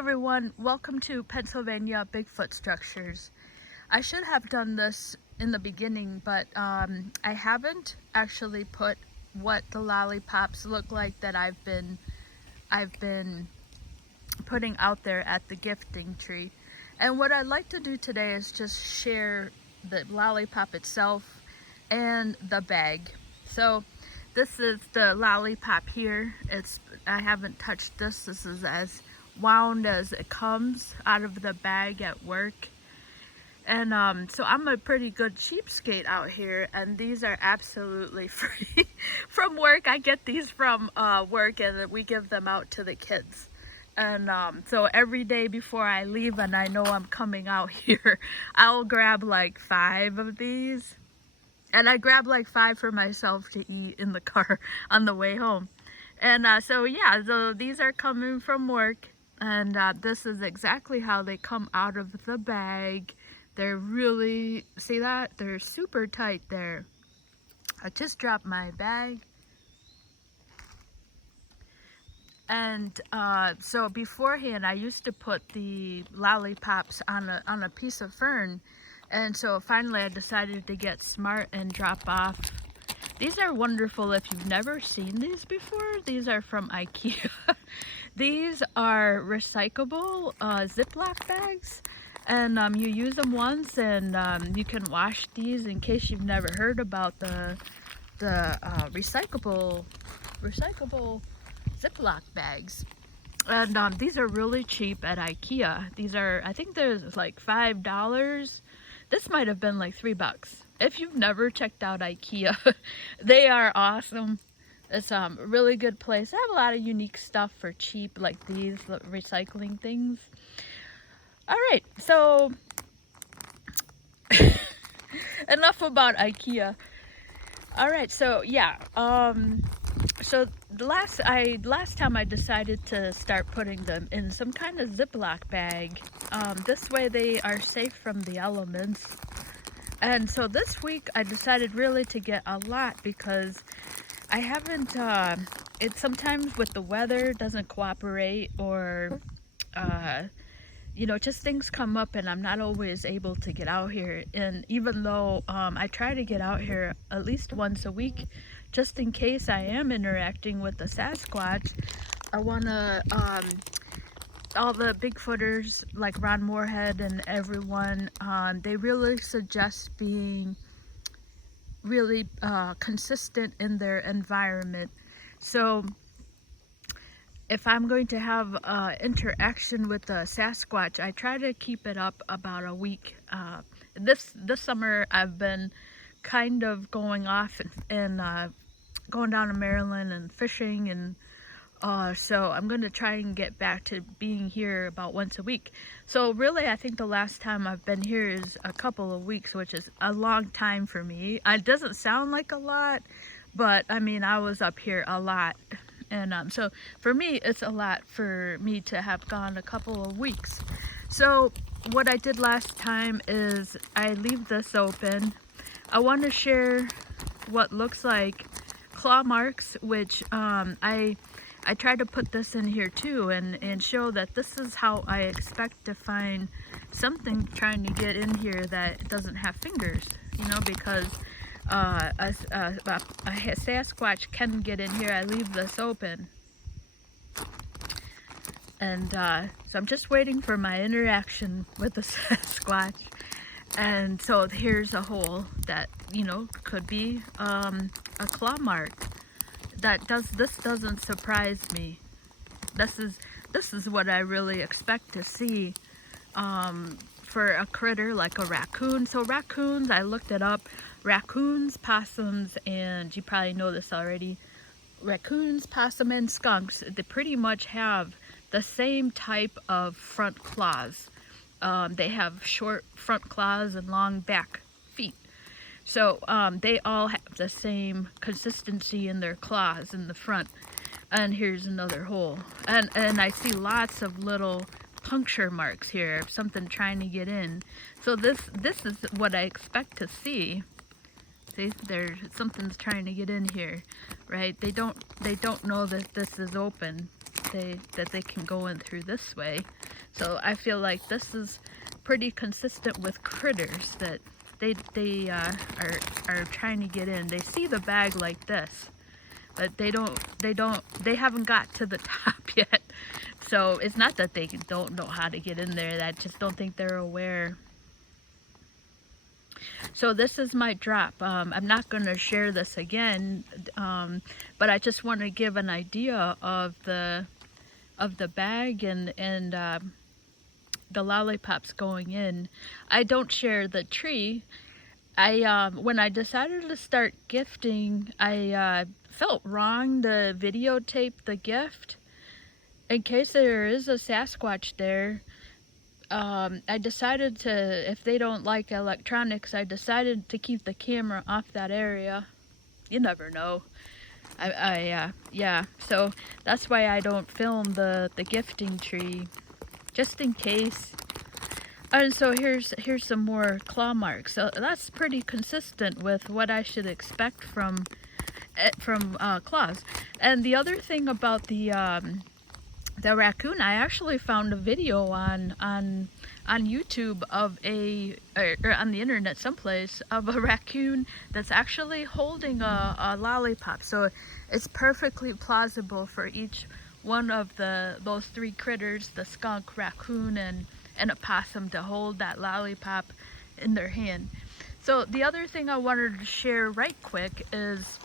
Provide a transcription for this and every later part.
everyone, welcome to Pennsylvania Bigfoot Structures. I should have done this in the beginning, but I haven't actually put what the lollipops look like that I've been putting out there at the gifting tree. And what I'd like to do today is just share the lollipop itself and the bag. So this is the lollipop here. I haven't touched this. This is as wound as it comes out of the bag at work. And so I'm a pretty good cheapskate out here, and these are absolutely free from work. I get these from work, and we give them out to the kids. And so every day before I leave and I know I'm coming out here, I'll grab like 5 of these. And I grab like 5 for myself to eat in the car on the way home. And so yeah, so these are coming from work. And this is exactly how they come out of the bag. They're really, see that? They're super tight there. I just dropped my bag. And so beforehand, I used to put the lollipops on a piece of fern. And so finally I decided to get smart and drop off. These are wonderful if you've never seen these before. These are from IKEA. These are recyclable Ziploc bags. And you use them once, and you can wash these in case you've never heard about the recyclable Ziploc bags. And these are really cheap at IKEA. These are, I think there's like $5. This might have been like $3. If you've never checked out IKEA, they are awesome. It's a really good place. They have a lot of unique stuff for cheap, like these recycling things. All right, so enough about IKEA. All right, so yeah, so the last time I decided to start putting them in some kind of Ziploc bag. This way they are safe from the elements. And so this week I decided really to get a lot because I haven't, it sometimes with the weather doesn't cooperate, or, you know, just things come up and I'm not always able to get out here. And even though I try to get out here at least once a week, just in case I am interacting with the Sasquatch, I want to, all the Bigfooters like Ron Moorhead and everyone, they really suggest being really consistent in their environment. So if I'm going to have interaction with the Sasquatch, I try to keep it up about a week. This summer I've been kind of going off and going down to Maryland and fishing, and so I'm going to try and get back to being here about once a week. So really, I think the last time I've been here is a couple of weeks, which is a long time for me. It doesn't sound like a lot, but I mean, I was up here a lot. And so for me, it's a lot for me to have gone a couple of weeks. So what I did last time is I leave this open. I want to share what looks like claw marks, which I try to put this in here too, and show that this is how I expect to find something trying to get in here that doesn't have fingers, you know, because a Sasquatch can get in here. I leave this open. And so I'm just waiting for my interaction with the Sasquatch. And so here's a hole that, you know, could be a claw mark. This doesn't surprise me. This is what I really expect to see for a critter like a raccoon. So raccoons, I looked it up. Raccoons, possums, and you probably know this already. Raccoons, possum, and skunks, they pretty much have the same type of front claws. They have short front claws and long back feet. So they all have the same consistency in their claws in the front. And here's another hole. And I see lots of little puncture marks here of something trying to get in. So this is what I expect to see. See, something's trying to get in here, right? They don't know that this is open. they can go in through this way. So I feel like this is pretty consistent with critters that they are trying to get in. They see the bag like this, but they haven't got to the top yet. So it's not that they don't know how to get in there, I just don't think they're aware. So this is my drop. I'm not going to share this again, but I just want to give an idea of the bag and the lollipops going in. I don't share the tree. When I decided to start gifting, I felt wrong to videotape the gift in case there is a Sasquatch there. I decided to, if they don't like electronics, I decided to keep the camera off that area. You never know. Yeah, so that's why I don't film the gifting tree, just in case. And so here's some more claw marks. So that's pretty consistent with what I should expect from claws. And the other thing about the raccoon, I actually found a video on YouTube of or on the internet someplace, of a raccoon that's actually holding a lollipop. So it's perfectly plausible for each one of those three critters, the skunk, raccoon, and a possum, to hold that lollipop in their hand. So the other thing I wanted to share right quick is,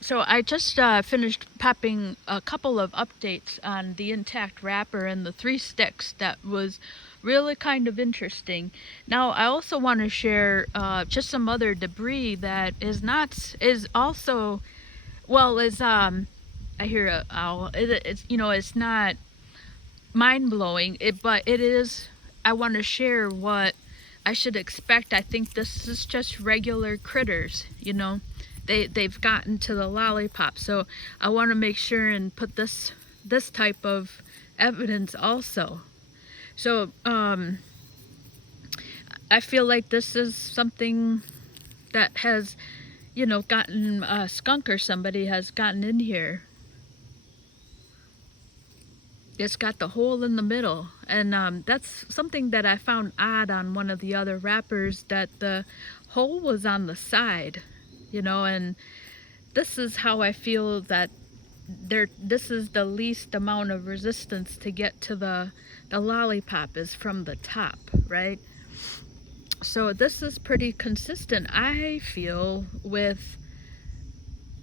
so I just finished popping a couple of updates on the intact wrapper and the 3 sticks. That was really kind of interesting. Now I also want to share just some other debris that is also, well, I hear a owl. It's, you know, it's not mind-blowing, but it is. I want to share what I should expect. I think this is just regular critters, you know. They've gotten to the lollipop, so I want to make sure and put this type of evidence also. So I feel like this is something that has, you know, gotten a skunk or somebody has gotten in here. It's got the hole in the middle, and that's something that I found odd on one of the other wrappers, that the hole was on the side. You know, and this is how I feel that this is the least amount of resistance to get to the lollipop, is from the top, right? So this is pretty consistent, I feel, with,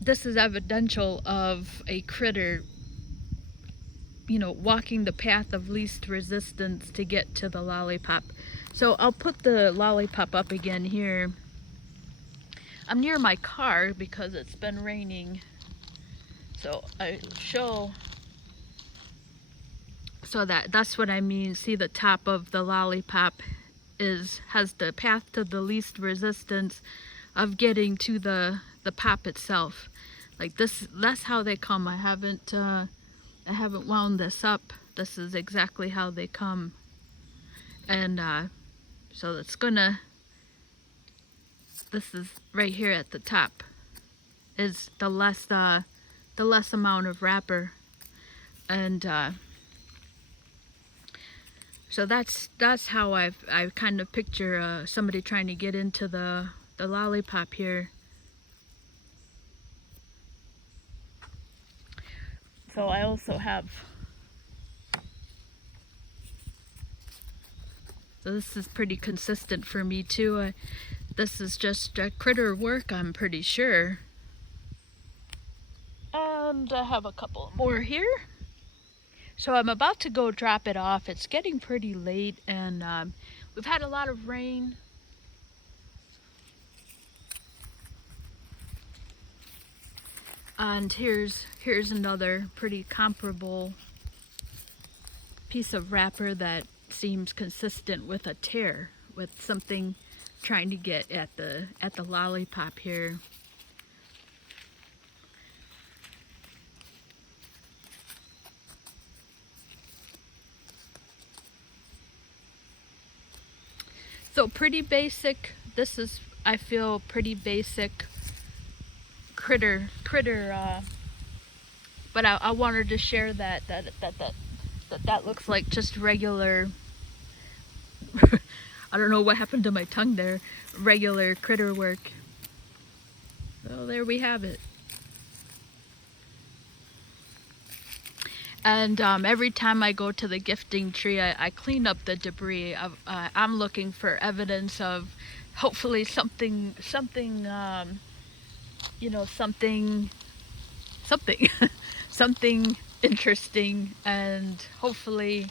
this is evidential of a critter, you know, walking the path of least resistance to get to the lollipop. So I'll put the lollipop up again here. I'm near my car because it's been raining, so I show, so that's what I mean. See, the top of the lollipop has the path to the least resistance of getting to the pop itself. Like this, that's how they come. I haven't wound this up. This is exactly how they come, and so it's gonna. This is right here at the top is the less amount of wrapper, and so that's how I kind of picture somebody trying to get into the lollipop here. So I also have, so this is pretty consistent for me too. This is just critter work, I'm pretty sure. And I have a couple more here. So I'm about to go drop it off. It's getting pretty late, and we've had a lot of rain. And here's another pretty comparable piece of wrapper that seems consistent with a tear, with something trying to get at the lollipop here. So pretty basic. This is, I feel, pretty basic critter but I wanted to share that looks like just regular. I don't know what happened to my tongue there. Regular critter work. So there we have it. And every time I go to the gifting tree, I clean up the debris. I'm looking for evidence of hopefully something, you know, something, something interesting, and hopefully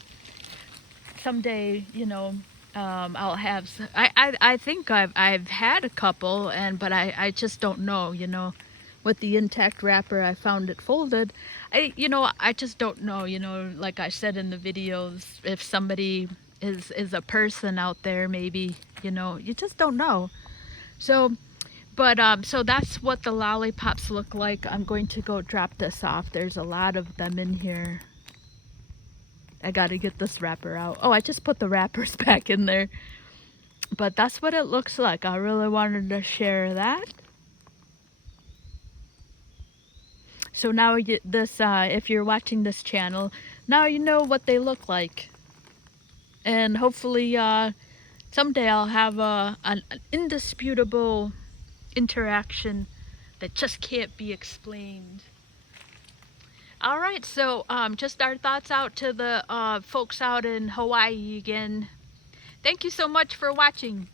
someday, you know, I'll have. I think I've had a couple, but I just don't know, you know. With the intact wrapper, I found it folded. I just don't know, you know, like I said in the videos, if somebody is a person out there, maybe, you know, you just don't know. So, but so that's what the lollipops look like. I'm going to go drop this off. There's a lot of them in here. I gotta get this wrapper out. Oh, I just put the wrappers back in there. But that's what it looks like. I really wanted to share that. So now if you're watching this channel, now you know what they look like. And hopefully someday I'll have an indisputable interaction that just can't be explained. All right, so just our thoughts out to the folks out in Hawaii again. Thank you so much for watching.